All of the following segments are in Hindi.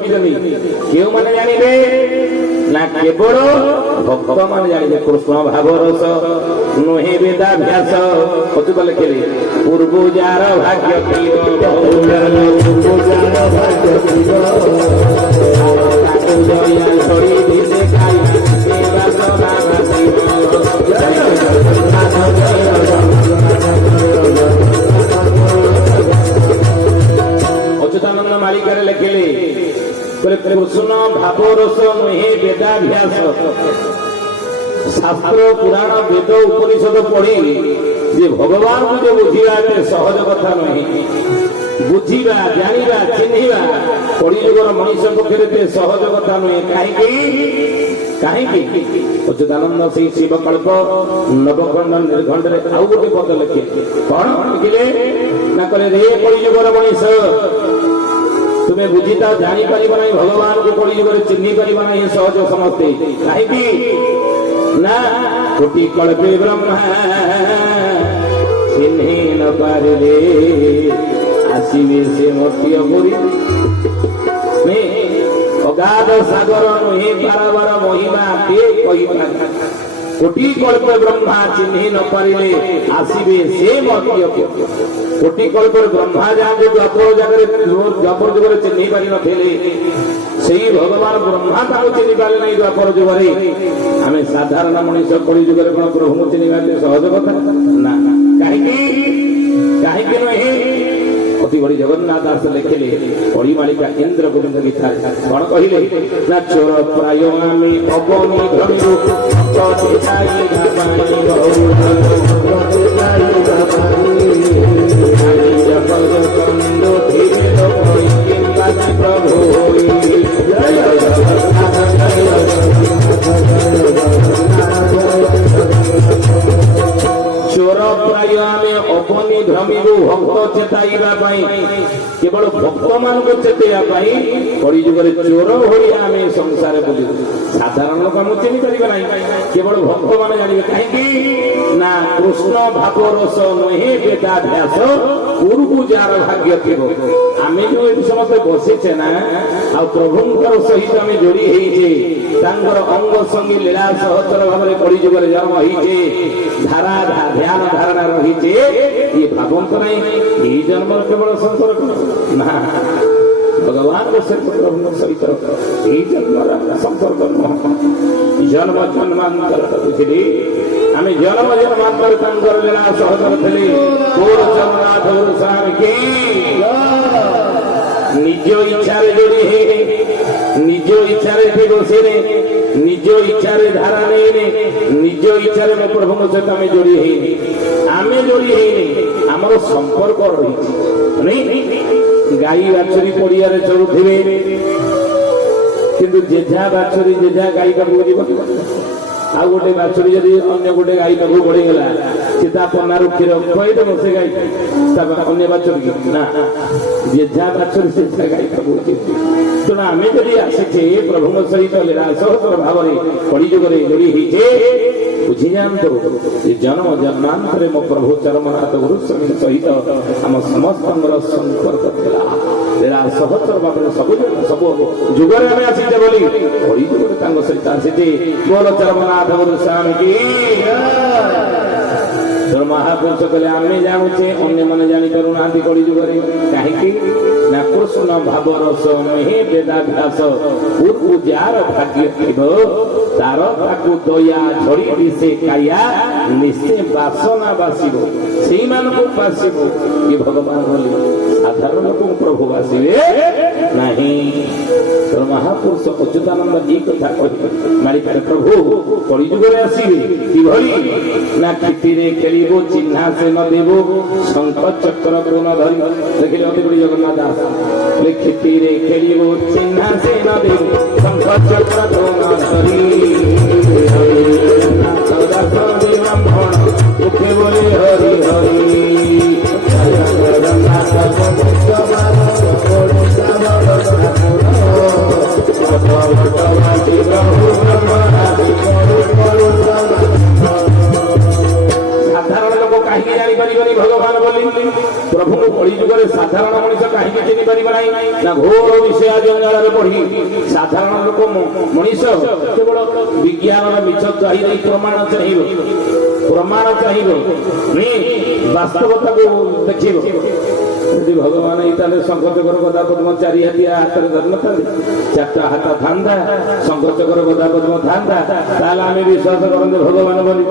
क्यों माने जानिबे ना केवल भक्त मान जानिबे कृष्ण भाव रस नुहे वेदाभ्यास कतुक लिखिले पूर्वजार भाग्य अच्युतानंद मालिकार लिखिले कृष्ण भाव रस नुहे वेदाभ्यास शास्त्र पुराण वेद उपनिषद पढ़ी जे भगवान को जो बुझा सहज कथा नहीं बुझा जाना चिन्हवा कलिजुगर मनुष्य पक्षे सहज कथा नुहे कहीं अच्युतानंद से शिवकल्प नवखंड निर्खंड आउ गोटे पद लिखे कौन लिखिले ना कले रे कलिजुगर मनुष्य तुम्हें बुझीता जानी पार ना भगवान को कलिजुगर चिन्ह पार ना सहज समस्ते कहीं ना कोटि कल्पे ब्रह्मा चिन्ह न पारे आसवे से मर्त्य पुरी अगाध सागर नुहे बारबार महिमा के कही कोटि कल्प ब्रह्मा चिन्ह न पारे आसवे से मर्त्य कोटि कल्प ब्रह्मा जाते द्वापर जुगर चिन्ह पारि नथिले सेई भगवान ब्रह्मा ताको चिन्ह पारे नहीं द्वापर जुगरे आमे साधारण मनुष्य कलिजुगर कोन प्रभु चिन्हवा सहज कथा ना कहीं नहीं अति बड़ी जगन्नाथ दास लिखिले बड़ी मालिका इंद्र गोविंद गीता कौन कहले ना चोर प्राय आमे अगनी धरु चोर प्राय आमे अगनी भ्रमिबु भक्त चेताइबा केवल भक्त मान को चेतैया कलिजुगर चोर भली आमे संसार बुझु साधारण लोक हम चिन्ह पारिबा नहीं केवल भक्त मान जानिबे कहीं ना कृष्ण भाव रस नुहे वेदाभ्यास पूर्व जार भाग्य थिबो आमे जो एति समस्त बसिछे ना आ प्रभुंकर सहित आमे जोड़ी हेइछे तांगर अंग संगी लीला सहचर भाबरे कलिजुगर जन्म हेइछे धारा ध्यान धारणा रहिछे ये भावंत नहीं ये जन्म केवल संपर्क ना भगवान को सिर्फ प्रभु सहित ये जन्म संपर्क जन्म जन्मांतर बुझिली आमे जन्म जन्मांतर तांकर लीला सहचर थिले पूर्ण जगन्नाथ स्वामी की निज इच्छा जोड़ी है निज इच्छा बसे निज इच्छा धारा नहीं निज इच्छा मो प्रभु सहित आम जोड़ी है आम जोड़ी है आमर संपर्क रही गाई बाछुरी पड़िया चलुवे किंतु जेझा बाछुरी जेझा गाई पाक आ गोटे बाछुरी जदि अन्य गोटे गाई पाक बढ़ीगला सी पनारू क्षीर खुआईदेव से गाई अन्य बाछुरी ना जेझा बाछुरी से गाई पाक तेणु आम जदि आसीचे प्रभु सहित लीला सहचर भाव कलिजुगरे जोड़ी होइछे बुझी जातु जन्म जन्मांतरे मो प्रभु चरमनाथ गुरुस्वामी सहित आम समस्त संपर्क थिला लीला सहचर भाव सब जुगरे आम आसीचे बोली कलिजुगरे तांको सहित आसीचे बोल चरमनाथ गुरुस्वामी की तो महापुरुष कहले आमे जानुचे अन्य मन जानी करूना कलिजुगरे कहीं ना कृष्ण भाव रस नुहे वेदाभ्यास पूर्व जार भाग्य थिब तार ताकू दया झड़ी दिसे काया निश्चय वासना बासिब सेई मानको बासिब ये भगवान बोली साधारण लोक प्रभु बासिबे नहीं तो महापुरुष अच्युतानंद ये कथा कहि मालिकार प्रभु कलिजुगरे आसिबे किभली ना क्षितिरे खेलिबो चिन्हा से न देबो शंख चक्र को न धरि देखिले अति बड़ी जगन्नाथ दास क्षितिरे खेलिबो चिन्हा से न देबो शंख चक्र को न धरि सदा सदा ब्रह्मण उठे बोले हरि हरि जगन्नाथ साधारण लोक कहीं जानी भगवान बोली प्रभु कलिजुगरे साधारण मनुष्य कहीं ଜାଣିପାରିବ ନାହିଁ ନା ଘୋର ବିଷୟ ଜଞ୍ଜାଳରେ ପଢି ସାଧାରଣ ଲୋକ ମଣିଷ କେବଳ ବିଜ୍ଞାନର ମିଛ ଚାହିଦା ପ୍ରମାଣ ଚାହିଁବ ବାସ୍ତବତାକୁ ଦେଖିବ। ଯଦି ଭଗବାନ ଏଇତାହେଲେ ଶଙ୍ଖଚକ୍ର ଗଦା ପଦ୍ମ ଚାରି ହାତିଆ ହାତରେ ଧରିନଥାନ୍ତି, ଚାରିଟା ହାତ ଥାନ୍ତା, ଶଙ୍ଖଚକ୍ର ଗଦା ପଦ୍ମ ଥାନ୍ତା, ତାହେଲେ ଆମେ ବିଶ୍ୱାସ କରନ୍ତେ ଭଗବାନ ବୋଲି।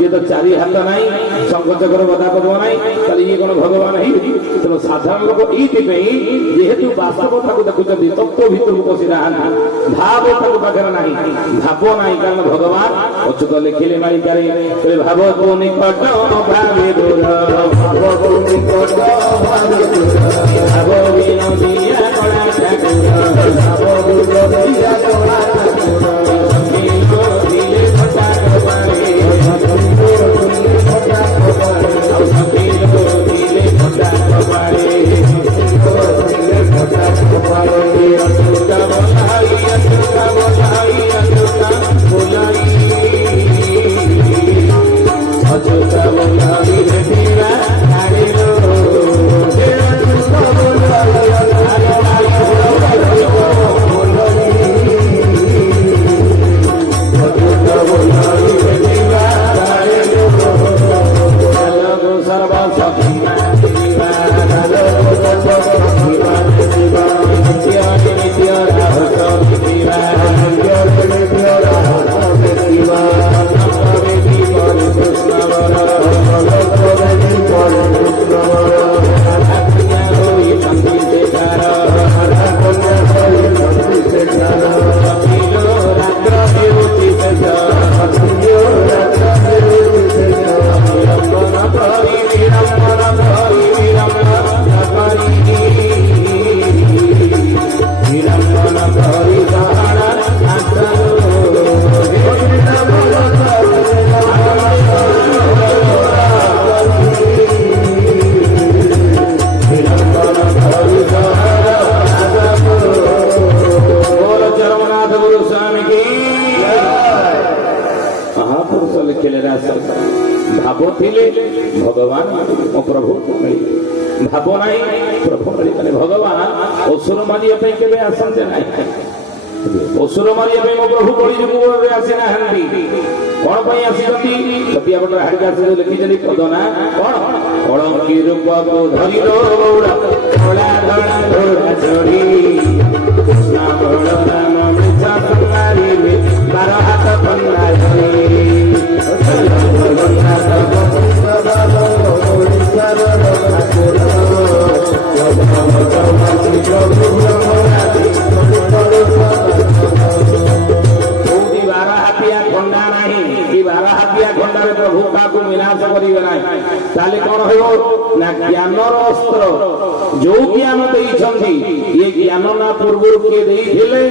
ଇଏ ତ ଚାରି ହାତ ନାହିଁ, ଶଙ୍ଖଚକ୍ର ଗଦା ପଦ୍ମ ନାହିଁ, ତାହେଲେ ଇଏ କଣ ଭଗବାନ ହେଇଛି? ତେଣୁ ସାଧାରଣ ଲୋକ ଏଇଥିପାଇଁ ଯେହେତୁ ବାସ୍ତବତାକୁ ଦେଖୁଛନ୍ତି, ତତ୍ତ୍ୱ ଭିତରକୁ ପଶି ନାହାନ୍ତି, ଭାବ ତାଙ୍କ ପାଖରେ ନାହିଁ, ଭାବ ନାହିଁ। କାରଣ ଭଗବାନ ଅଚ୍ୟୁତ ଲେଖିଲେ ମାଳିକାରେ ଭାବକୁ ନିକଟ ଭାବେ ଦୂର, ଭାବକୁ ନିକଟ ଭାବେ ଭାବ ବିନୋଦିଆ କଳା ଠାକୁର, ଭାବ ବିନୋଦିଆ କଳା ଠାକୁର, ଦିଲେ ଫଟା କପାଳେ, ଦିଲେ ଫଟା କପାଳେ, ଦିଲେ ଫଟା କପାଳେ, ଦିଲେ ଫଟା କପାଳେ, ଅଚ୍ୟୁତା ବୋଲାଇ, ଅଚ୍ୟୁତା ବୋଲାଇ, ଅଚ୍ୟୁତା ବୋଲାଇ, ଅଚ୍ୟୁତା ବୋଲାଇ ଦେଖିବା ଛାଡ଼ିଲୋ। ଭାବ ଥିଲେ ଭଗବାନ ମୋ ପ୍ରଭୁ ମିଳିବେ, ଭାବ ନାହିଁ ପ୍ରଭୁ ମିଳିବନି। ଭଗବାନ ଅସୁର ମାରିବା ପାଇଁ କେବେ ଆସନ୍ତେ ନାହିଁ, ଅସୁର ମାରିବା ପାଇଁ ମୋ ପ୍ରଭୁ କଳିଯୁଗରେ ଆସିନାହାନ୍ତି। କଣ ପାଇଁ ଆସିଛନ୍ତି? ଛତିଆ ପଟରେ ହାଡ଼ିଦାସ ଲେଖିଛନ୍ତି ପଦ ନା କଣ? କଳଙ୍କି ରୂପକୁ ଧରି କଳା ଧଳା ଧଳା ଚଢି ବାର ହାତ କନ୍ୟା ପ୍ରଭୁ କାହାକୁ ବିନାଶ କରିବେ ନାହିଁ। ତାହେଲେ କଣ ହେବ ନା ଜ୍ଞାନର ଅସ୍ତ୍ର ଯୋଉ ଜ୍ଞାନ ଦେଇଛନ୍ତି, ଏ ଜ୍ଞାନ ନା ପୂର୍ବରୁ କିଏ ଦେଇଥିଲେ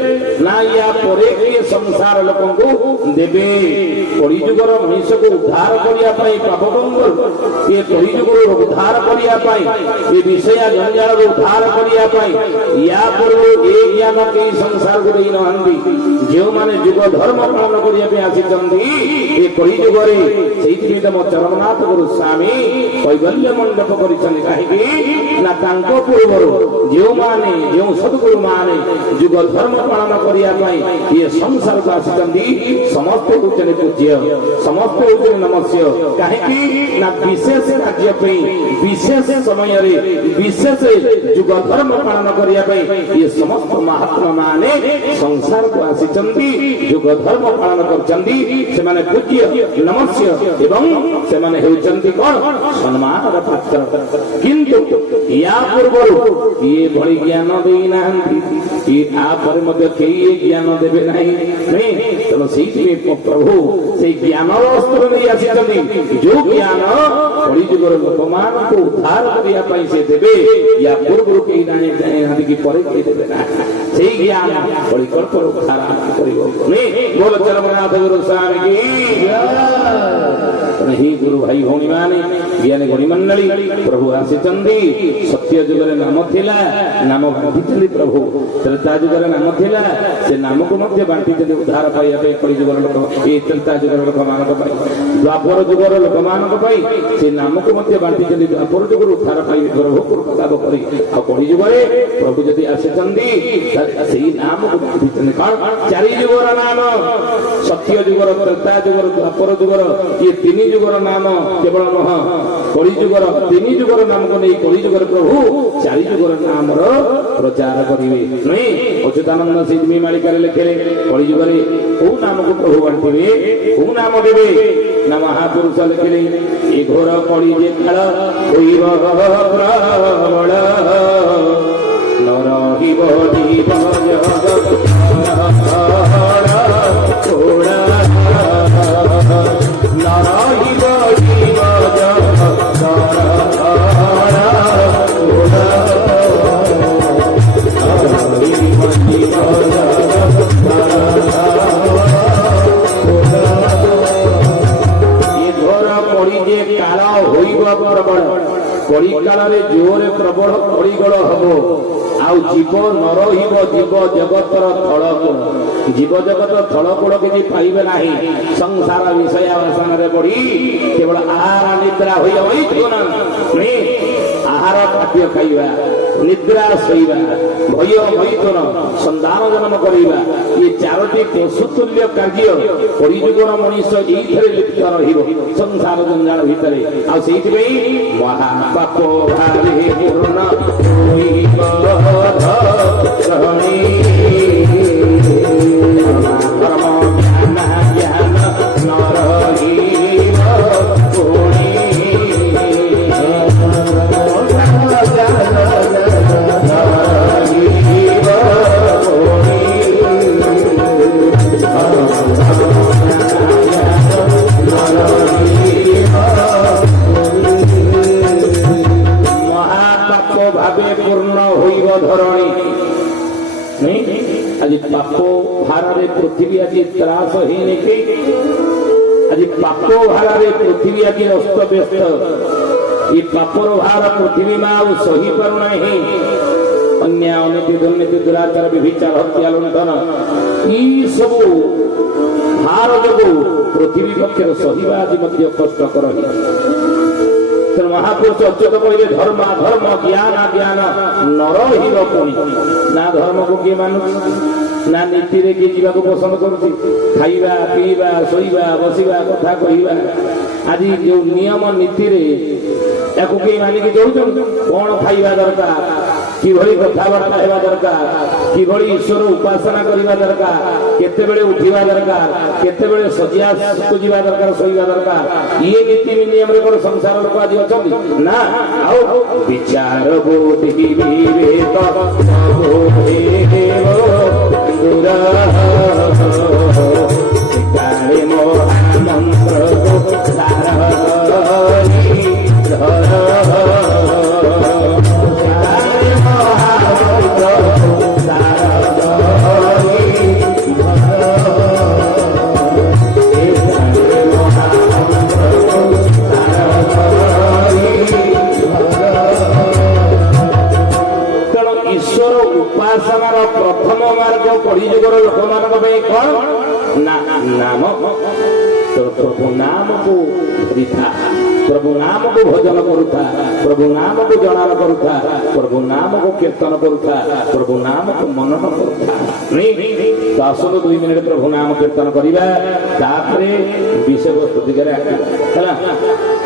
ନା ୟା ପରେ କିଏ ସଂସାର ଲୋକଙ୍କୁ ଦେବେ। କଳିଯୁଗର ମଣିଷକୁ ଉଦ୍ଧାର କରିବା ପାଇଁ, ପାପବଙ୍ଗରୁ ଏ କଳିଯୁଗରୁ ଉଦ୍ଧାର କରିବା ପାଇଁ, ଏ ବିଷୟ ଜଞ୍ଜାଳରୁ ଉଦ୍ଧାର କରିବା ପାଇଁ ୟା ପୂର୍ବରୁ ଏ ଜ୍ଞାନ କେହି ସଂସାରକୁ ଦେଇନାହାନ୍ତି। ଯେଉଁମାନେ ଯୁଗ ଧର୍ମ ପାଳନ କରିବା ପାଇଁ ଆସିଛନ୍ତି ଏ କଳିଯୁଗରେ, ସେଇଥିପାଇଁ ତମ ଚରମନାଥ ଗୁରୁ ସ୍ୱାମୀ କୈବଲ୍ୟ ମଣ୍ଡପ କରିଛନ୍ତି। କାହିଁକି ନା ତାଙ୍କ ପୂର୍ବରୁ ଯେଉଁମାନେ, ଯେଉଁ ସଦ୍ଗୁରୁ ମାନେ ଯୁଗ ଧର୍ମ ପାଳନ କରିବା ପାଇଁ ଇଏ ସଂସାରକୁ ଆସିଛନ୍ତି, ସମସ୍ତେ ହେଉଛନ୍ତି ପୂଜ୍ୟ, ସମସ୍ତେ ହେଉଛନ୍ତି ନମସ୍ୟ। କାହିଁକି ନା ବିଶେଷ କାର୍ଯ୍ୟ ପାଇଁ, ବିଶେଷ ସମୟରେ, ବିଶେଷ ଯୁଗ ଧର୍ମ ପାଳନ କରିବା ପାଇଁ ଇଏ ସମସ୍ତ ମହାତ୍ମା ମାନେ ସଂସାରକୁ ଆସିଛନ୍ତି, ଯୁଗ ଧର୍ମ ପାଳନ କରିଛନ୍ତି। ସେମାନେ ପୂଜ୍ୟ, ନମସ୍ୟ ଏବଂ ସେମାନେ ହେଉଛନ୍ତି କଣ? ସମ୍ମାନର ପାତ୍ର। କିନ୍ତୁ ୟା ପୂର୍ବରୁ ଇଏ ଭଳି ଜ୍ଞାନ ଦେଇନାହାନ୍ତି, ୟା ପରେ ମଧ୍ୟ କେହି ଜ୍ଞାନ ଦେବେ ନାହିଁ। ତେଣୁ ସେଇଥିପାଇଁ ପ୍ରଭୁ ସେଇ ଜ୍ଞାନର ଅସ୍ତ୍ର ନେଇ ଆସିଛନ୍ତି, ଯୋଉ ଜ୍ଞାନ କଳିଯୁଗର ଲୋକମାନଙ୍କୁ ଉଦ୍ଧାର କରିବା ପାଇଁ ସେ ଦେବେ। ୟା ପୂର୍ବରୁ କେହି ଜାଣିନାହାନ୍ତି କି ପରେ କେହି ଦେବେ ନାହିଁ। ସେଇ ଜ୍ଞାନ କଳିକଳ୍ପର ଉଦ୍ଧାର କରିବ। ବୋଲ ଚରମନାଥ ଗୁରୁ ସ୍ୱାମୀ କି ही गुरु भाई भौणी माने ज्ञानी गुणी मंडली प्रभु आसीचंदी सत्य जुगरे नाम थिला नाम बांटिचली प्रभु त्रेता जुगरे नाम थिला से नाम को मध्य बांटिचली उद्धार पाइया पे कली जुगर लोक ए त्रेता जुगर लोक मानक पाई द्वापर जुगर लोक मानक पाई से नाम को मध्य बांटिचली द्वापर जुगर उद्धार पाई प्रभु कृपा करी आ कली जुगरे प्रभु जदि आसीचंदी सेही नाम को बांटिचली कौन चारि जुगर नाम सत्य जुगर त्रेता जुगर द्वापर जुगर ये तीन जुगर नाम केवल नुह कली जुगर तीन जुगर नाम को नहीं कली जुगर प्रभु चारि जुगर नाम प्रचार करेंगे नहीं अच्युतानंद सिद्धि मालिका लिखे कली जुगरे कौ नाम को प्रभु बांटे कौ नाम देवे ना महापुरुष लिखे ए घोर कली जे काल प्रबल नरहिब जीव कली काल जोरे प्रबल कलिगल हम आउ जीव नर जीव जगतर थलकूल जीव जगत थलकूल किसी पाइबे ना संसार विषय आसन बढ़ी केवल आहार निद्रा आहार खाद्य खाइबा निद्रा शोवा भय मैथुन संतान जन्म करवा ये चारोटी पशुतुल्य कार्य कलिजुगर मनीष ये लिप्त संसार जंजाल भितर महापाप भारे पूर्ण आज पापो भारे पृथ्वी आज त्रास आज पापो भारे पृथ्वी आज अस्त व्यस्त ये पापर भार पृथ्वी में आउ सही पारुना अन्याय अनीति दुर्नीति दुराचार विभिचार हत्या लुंठन ये सब भार जो पृथ्वी पक्षर सहवा आज कष्टकर महापुरुष अच्युत कहले धर्म धर्म ज्ञान ज्ञान नर हिर पुणी ना धर्म को किए मानु ना नीति रे किए जीवा को पसंद करुची खाइबा पीवा सोइबा बसिबा कथा कहवा आज जो नियम नीति रे याकू किए मानिक दौन कौन खाइबा दरकार किभली कथबार्ता हेबा दरकार किभली ईश्वर उपासना करबा दरकार केतेबेले उठिबा दरकार केतेबेले सजिया को जीवा दरकार सोइबा दरकार ये नीति नियम रे पर संसार लोक आज अछंती ना आओ विचार बोधि विवेक बोधि देव दुरा काले महामंत्र को सारहरि उपासनार प्रथम मार्ग कलिजुगर लोक मान कौन ना नाम तो प्रभु नाम को धरिथा प्रभु नाम को भजन करुथा प्रभु नाम को जनान करुथा प्रभु नाम को कीर्तन करुथा प्रभु नाम को मनन करुथा नहीं तो आसनु 2 मिनिट प्रभु नाम कीर्तन करिबा तापरे विषय वस्तु दिगरे हला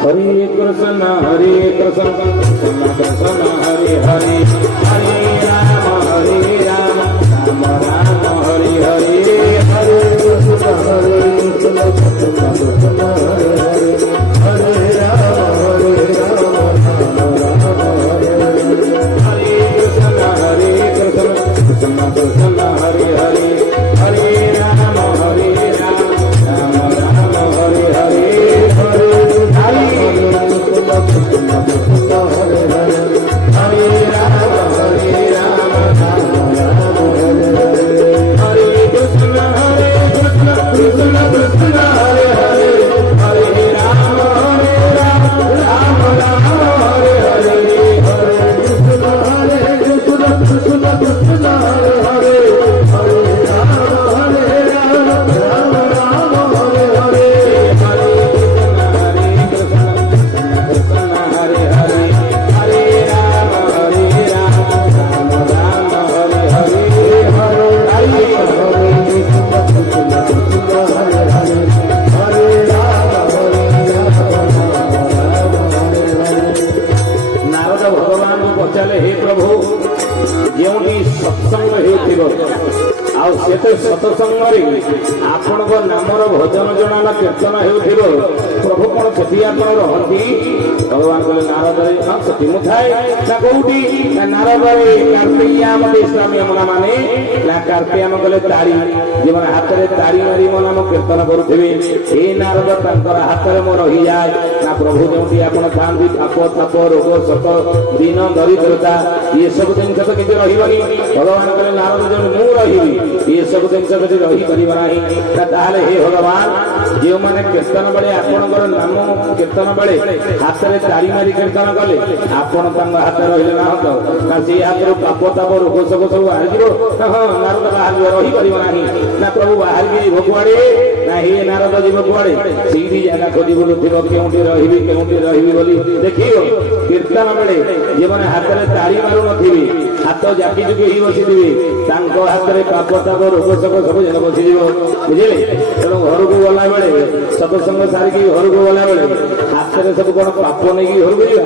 हरे कृष्ण कृष्ण कृष्ण हरे हरे हरे राम राम राम हरे हरे हरे कृष्ण कृष्ण कृष्ण हरे हरे हरे राम राम हरे हरे हरे कृष्ण कृष्ण कृष्ण हरे हरे हरे राम राम राम हरे हरे हरे कृष्ण कृष्ण कृष्ण हरे हरे हरे राम ଆଉ ସେତେ ସତସଙ୍ଗରେ ଆପଣଙ୍କ ନାମର ଭଜନ ଜଣାଣ କୀର୍ତ୍ତନ ହେଉଥିବ ପ୍ରଭୁ କଣ ସେଠି ଆପଣ ରହନ୍ତି? ଭଗବାନ କହିଲେ ନାରଦରେ ସେଠି ମୁଁ ଥାଏ ନା କୋଉଠି ନା ନାରଦରେ କାର୍ତ୍ତିକିଆମ ଇସଲାମିଆ ମାନେ ନା କାର୍ତ୍ତିଆମ କଲେ ତାଳି ଯେଉଁମାନେ ହାତରେ ତାଳି ମାରି ମୋ ନାମ କୀର୍ତ୍ତନ କରୁଥିବେ ଏ ନାରଦ ତାଙ୍କର ହାତରେ ମୋ ରହିଯାଏ ନା ପ୍ରଭୁ ଯେଉଁଠି ଆପଣ ଥାଆନ୍ତି ତାପ ତାପ ରୋଗ ଶୋକ ଦିନ ଦରିଦ୍ରତା ଏସବୁ ଜିନିଷ ତ କିଛି ରହିବନି। ଭଗବାନ କହିଲେ ନାରଦ ଯେଉଁ ମୁଁ ରହିବି ଏସବୁ ଜିନିଷ ଯଦି ରହିପାରିବ ନାହିଁ ତାହେଲେ ହେ ଭଗବାନ ଯେଉଁମାନେ କୀର୍ତ୍ତନ ବେଳେ ଆପଣଙ୍କର ନାମ କୀର୍ତ୍ତନ ବେଳେ ହାତରେ ତାଳି ମାରି କୀର୍ତ୍ତନ କଲେ ଆପଣ ତାଙ୍କ ହାତରେ ରହିଲେ ନା ହତ ନା ସେଇ ହାତରୁ ପାପ ତାପ ରୋଗ ଶୋକ ସବୁ ବାହାରିଯିବ? ହଁ ନାରଦ ବାହାରିବ ରହିପାରିବ ନାହିଁ ନା ପ୍ରଭୁ ବାହାରିକି ଯିବ କୁଆଡେ ନା ହେ ନାରଦ ଯିବ କୁଆଡେ ସେଇଠି ଜାଗା ଖୋଜି ବୁଲୁଥିବ କେଉଁଠି ରହିବି ବୋଲି ଦେଖିବ। କୀର୍ତ୍ତନ ବେଳେ ଯେଉଁମାନେ ହାତରେ ତାଳି ମାରୁନଥିବେ ହାତ ଜାକି ଜୁକି ହେଇ ବସିଥିବେ ତାଙ୍କ ହାତରେ ପାପ ତାପ ରୋଗ ଶୋକ ସବୁ ଜଣ ବସିଯିବ ବୁଝିଲେ। ତେଣୁ ଘରକୁ ଗଲାବେଳେ ସତସଙ୍ଗ ସାରିକି ଘରକୁ ଗଲାବେଳେ ହାତରେ ସବୁ କଣ ପାପ ନେଇକି ଘରକୁ ଯିବା?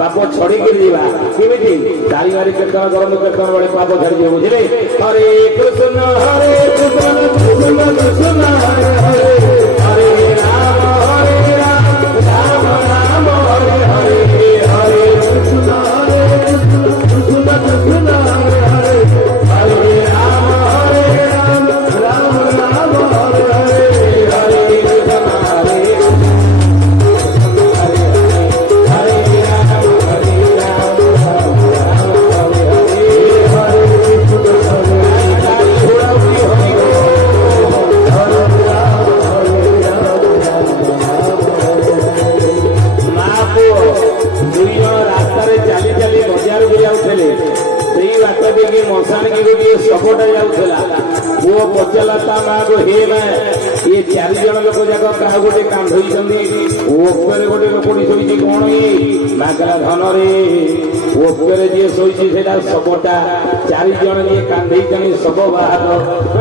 ପାପ ଛଡେଇକି ଯିବା କେମିତି? ତାଳି ମାରି କୀର୍ତ୍ତନ କରନ୍ତୁ କୀର୍ତ୍ତନ ବେଳେ ପାପ ଛାଡିଯିବ ବୁଝିଲେ। ହରେ କୃଷ୍ଣ କୃଷ୍ଣ କୃଷ୍ଣ ହରେ ହରେ ହରେ ରାମ ରାମ ରାମ ହରେ ହରେ ହରେ କୃଷ୍ଣ କୃଷ୍ଣ କୃଷ୍ଣ ହରେ ହରେ ହରେ ରାମ ରାମ ରାମ ହରେ ହରେ ହରେ କୃଷ୍ణ ହରେ ମଶାଣିକି ଗୋଟିଏ ଶବଟା ଯାଉଥିଲା। ପୁଅ ପଚାରିଲା ତା ମାଆକୁ ହେ ମା ଇଏ 4 ଜଣ ଲୋକ ଯାକ କାହା ଗୋଟେ କାନ୍ଧଇଛନ୍ତି ଉପରେ ଗୋଟେ ଲୋକଟି ଶୋଇଛି କଣ ଇଏ? ମା କହିଲା ଧନରେ ଉପରେ ଯିଏ ଶୋଇଛି ସେଇଟା ଶବଟା 4 ଜଣ ଯିଏ କାନ୍ଧେଇଛନ୍ତି ଶବ ବାହାର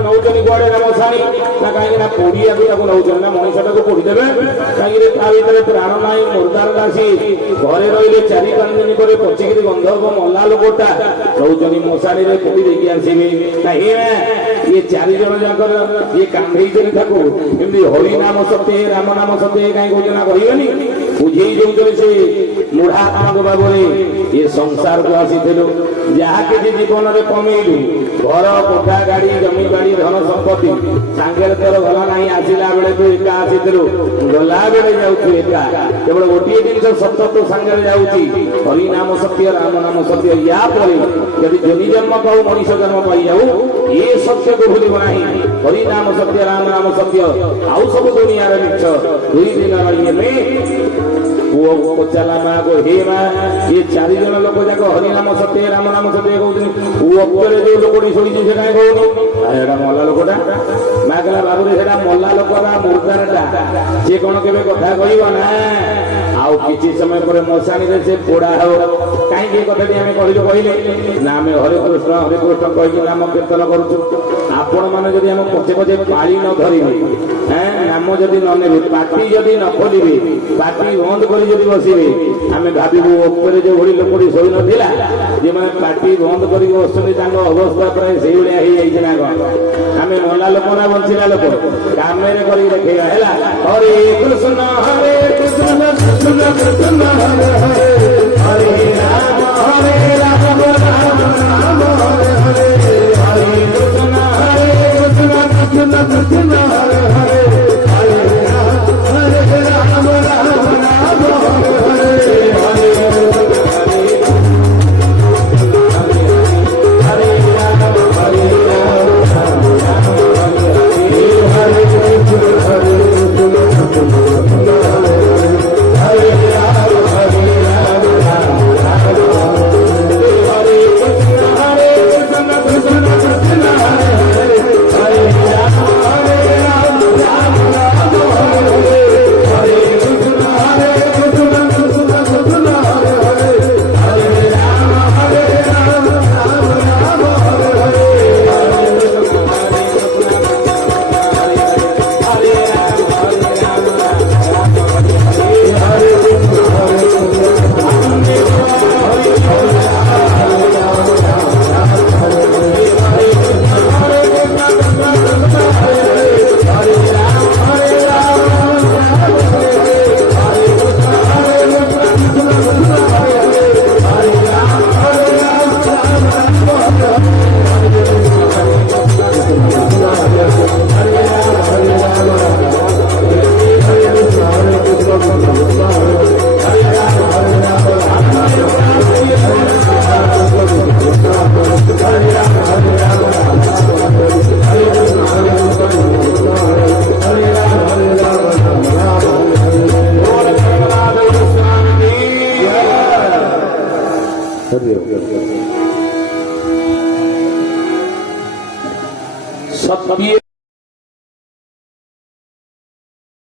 ନଉଛନ୍ତି କୁଆଡେ ନା ମଶାଣି ନା କାହିଁକି ନା ପୋଡିଆକୁ ତାକୁ ନଉଛନ୍ତି ନା ମଣିଷଟାକୁ ପୋଡିଦେବେ କାହିଁକି ତା ଭିତରେ ପ୍ରାଣ ନାହିଁ ମୁର୍ଦାର ଦାସୀ ଘରେ ରହିଲେ 4-5 ଦିନ ପରେ ପଚିକିରି ଗନ୍ଧ ହବ ମଲା ଲୋକଟା ନଉଛନ୍ତି ମଶାଣିରେ ପୋଡି ଦେଇକି ଆସିବେ। ଇଏ 4 ଜଣ ଯାଙ୍କର ଇଏ କାନ୍ଧେଇଛନ୍ତି ତାକୁ ଏମିତି ହରି ନାମ ସତ୍ୟ ରାମ ନାମ ସତ୍ୟ କାହିଁ କହୁଛନ୍ତି ନା କହିବେନି? ବୁଝେଇ ଦଉଛନ୍ତି ସେ ମୁଢା କାମକ ବାବୁରେ ଏ ସଂସାରକୁ ଆସିଥିଲୁ ଯାହା କିଛି ଜୀବନରେ କମେଇଲୁ ଘର କୋଠା ଗାଡି ଜମି ବାଡି ଧନ ସମ୍ପତ୍ତି ସାଙ୍ଗରେ ତୋର ଭଲ ନାହିଁ ଆସିଲା ବେଳେ ତୁ ଏକା ଆସିଥିଲୁ ଗଲା ବେଳେ ଯାଉଛୁ ଏକା କେବଳ ଗୋଟିଏ ଜିନିଷ ସତ ତୋ ସାଙ୍ଗରେ ଯାଉଛି ହରି ନାମ ସତ୍ୟ ରାମ ନାମ ସତ୍ୟ। ୟା ପରେ ଯଦି ଜନି ଜନ୍ମ ପାଉ ମଣିଷ ଜନ୍ମ ପାଇଯାଉ ଏ ସତ୍ୟକୁ ଭୁଲିବ ନାହିଁ। ହରି ନାମ ସତ୍ୟ ରାମ ନାମ ସତ୍ୟ ଆଉ ସବୁ ଦୁନିଆର ମିଛ। 2 ଦିନ ରହିଲେ ପୁଅ ପଚାରିଲା ମାଆକୁ ହେ ମା ଇଏ 4 ଜଣ ଲୋକ ଯାକ ହରିନାମ ସତ୍ୟ ରାମ ନାମ ସତ୍ୟ କହୁଛନ୍ତି ପୁଅ ଉପରେ ଯୋଉ ଲୋକଟି ଶୋଇଛି ସେ କାହିଁ କହୁନି? ଏଟା ମଲା ଲୋକଟା। ମା କହିଲା ବାବୁରେ ସେଟା ମଲା ଲୋକଟା ମୁର୍ଦାରଟା ସିଏ କଣ କେବେ କଥା କହିବ ନା? ଆଉ କିଛି ସମୟ ପରେ ମଶାଣିରେ ସେ ପୋଡା ହବ। କାହିଁକି ଏ କଥାଟି ଆମେ କହିଲେ ନା ଆମେ ହରେ କୃଷ୍ଣ କହିକି ନାମ କୀର୍ତ୍ତନ କରୁଛୁ। ଆପଣ ମାନେ ଯଦି ଆମ ପଛେ ପଛେ ପାଳି ନ ଧରିବେ ନାମ ଯଦି ନ ନେବେ ପାଟି ଯଦି ନ ଖୋଲିବେ ପାଟି ବନ୍ଦ କରି ଯଦି ବସିବେ ଆମେ ଭାବିବୁ ଉପରେ ଯୋଉଭଳି ଲୋକଟି ଶୋଇନଥିଲା ଯେଉଁମାନେ ପାଟି ବନ୍ଦ କରିକି ବସୁଛନ୍ତି ତାଙ୍କ ଅବସ୍ଥା ପ୍ରାୟ ସେଇଭଳିଆ ହେଇଯାଇଛି ନା କଣ? ଆମେ ମଲା ଲୋକ ନା ବଞ୍ଚିଲା ଲୋକ କାମରେ କରିକି ଦେଖେଇବା ହେଲା। ହରେ କୃଷ୍ଣ କୃଷ୍ଣ କୃଷ୍ଣ ହରେ ହରେ ହରେ ରାମ ରାମ ରାମ ହରେ ହରେ ହରେ କୃଷ୍ଣ କୃଷ୍ଣ କୃଷ୍ଣ ହରେ ହରେ ହରେ ରାମ ରାମ ରାମ ହରେ ହରେ ହରେ Hare ସତ୍ୟ